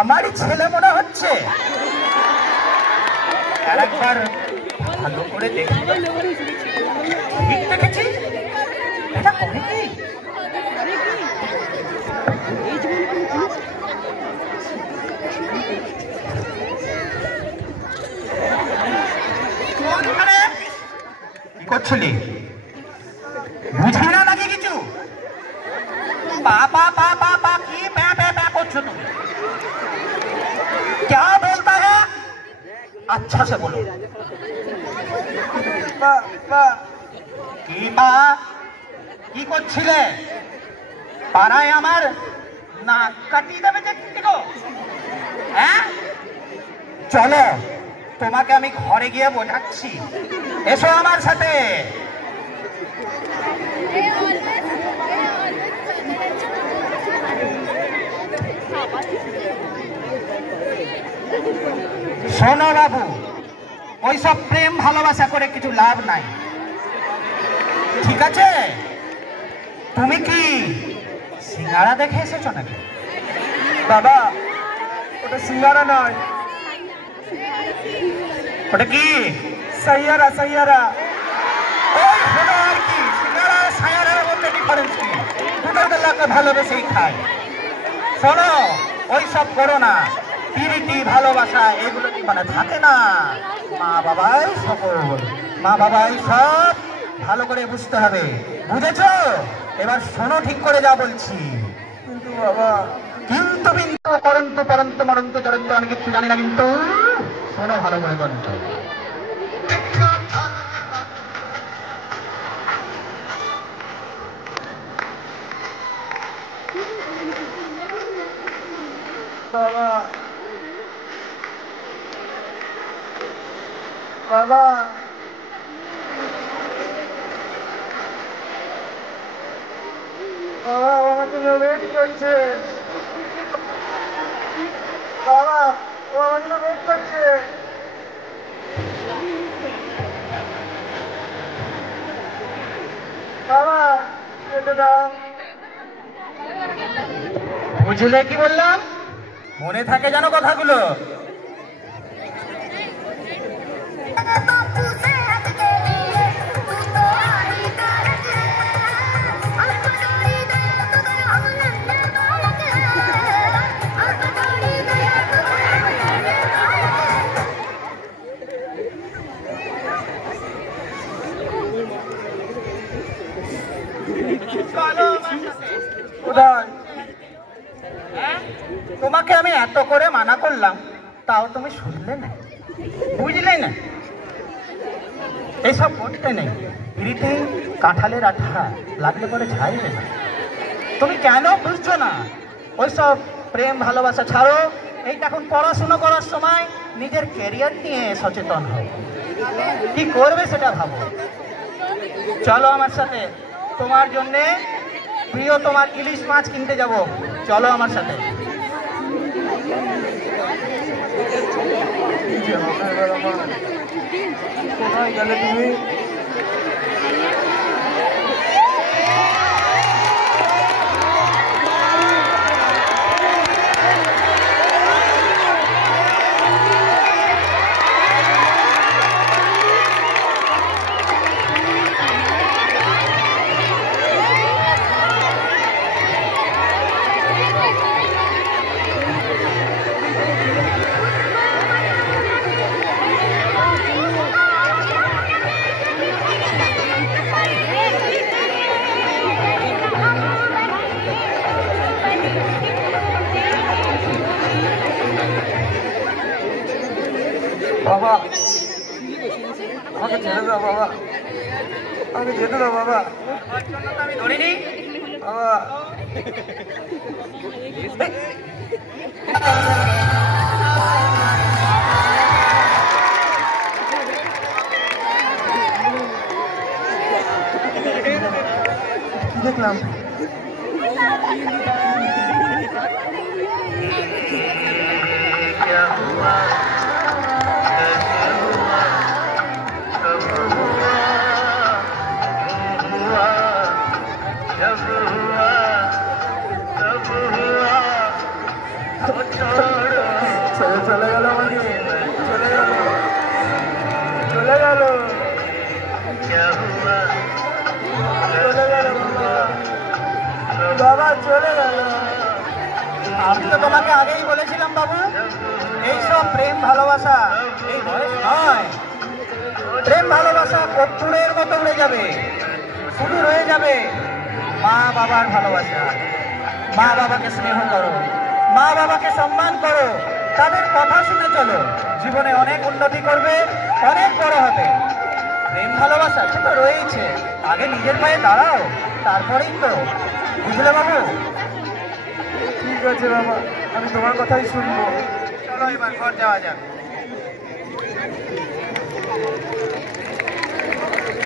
আমারই ছেলে মনে হচ্ছে। একবার ভালো করে দেখি, ঠিক দেখেছি। এটা করে কি? কি করছিলি? বুঝবি না নাকি কিছু? पापा पापा पापा की पै पै पै पूछो तुम क्या बोलता है? अच्छा से बोलो। কি করছিলে? পাড়ায় আমার নাক কাটিয়ে দেবে দেখতে গো। হ্যাঁ, চলো তোমাকে আমি ঘরে গিয়ে বোঝাচ্ছি। এসো আমার সাথে। শোনো বাবু, ওইসব প্রেম ভালোবাসা করে কিছু লাভ নাই, ঠিক আছে? তুমি কি সিঙ্গারা দেখে এসেছো নাকি? বাবা, ওটা সিঙ্গারা নয়, ওটা কি? সাইয়ারা। সাইয়ারা ওই হলো আর কি। সিঙ্গারা আর সাইয়ারার মধ্যে ডিফারেন্স কি? দুটো বেলাকে ভালোবেসেই খায়। শোনো, ওইসব করো না। প্রীতি ভালোবাসা এগুলো কি মানে থাকে না? মা বাবাই সকল, মা বাবাই সব ভালো করে বুঝতে হবে, বুঝেছো? এবার শোনো ঠিক করে যা বলছি। কিন্তু বাবা, কিন্তু বিন্দু করন্ত পরন্ত মরন্ত চরন্ত আমি কিছু জানি না, কিন্তু শোনো ভালো করে করন্ত। বাবা, বাবা, বাবা আমাকে ওয়েট করছে। বাবা, ও আমাকে ওয়েট করছে। বাবা, এটা দাও। বুঝলে কি বললাম? মনে থাকে যেন কথাগুলো। তোমাকে আমি এত করে মানা করলাম, তাও তুমি শুনলে না, বুঝলে না? এইসব করতে নেই। পিড়িতে কাঁঠালের আঠা লাগলে পরে ছাইবে না। তুমি কেন বুঝছো না? ওইসব প্রেম ভালোবাসা ছাড়ো। এইটা এখন পড়াশুনো করার সময়, নিজের ক্যারিয়ার নিয়ে সচেতন হও। কি করবে সেটা ভাবো। চলো আমার সাথে, তোমার জন্যে প্রিয় তোমার ইলিশ মাছ কিনতে যাব। চলো আমার সাথে। কোথায় গেলে তুমি? বাবা, আমাকে ছেড়ে দাও বাবা, আমাকে যেতে দাও বাবা। আমি ধরিনি বাবা। কি দেখলাম? जब हुआ तब हुआ, আমি তো তোমাকে আগেই বলেছিলাম বাবু, এইসব প্রেম ভালোবাসা এই বয়স নয়। প্রেম ভালোবাসা কর্পূরের মতো উড়ে যাবে, শুধু রয়ে যাবে মা বাবার ভালোবাসা। মা বাবাকে স্নেহ করো, মা বাবাকে সম্মান করো, তাদের কথা শুনে চলো, জীবনে অনেক উন্নতি করবে, অনেক বড় হবে। প্রেম ভালোবাসা সে তো রয়েছে, আগে নিজের পায়ে দাঁড়াও, তারপরেই তো। বুঝলে বাবু? ঠিক আছে বাবা, আমি তোমার কথাই শুনবো। চলো এবার ঘর যাওয়া যাক।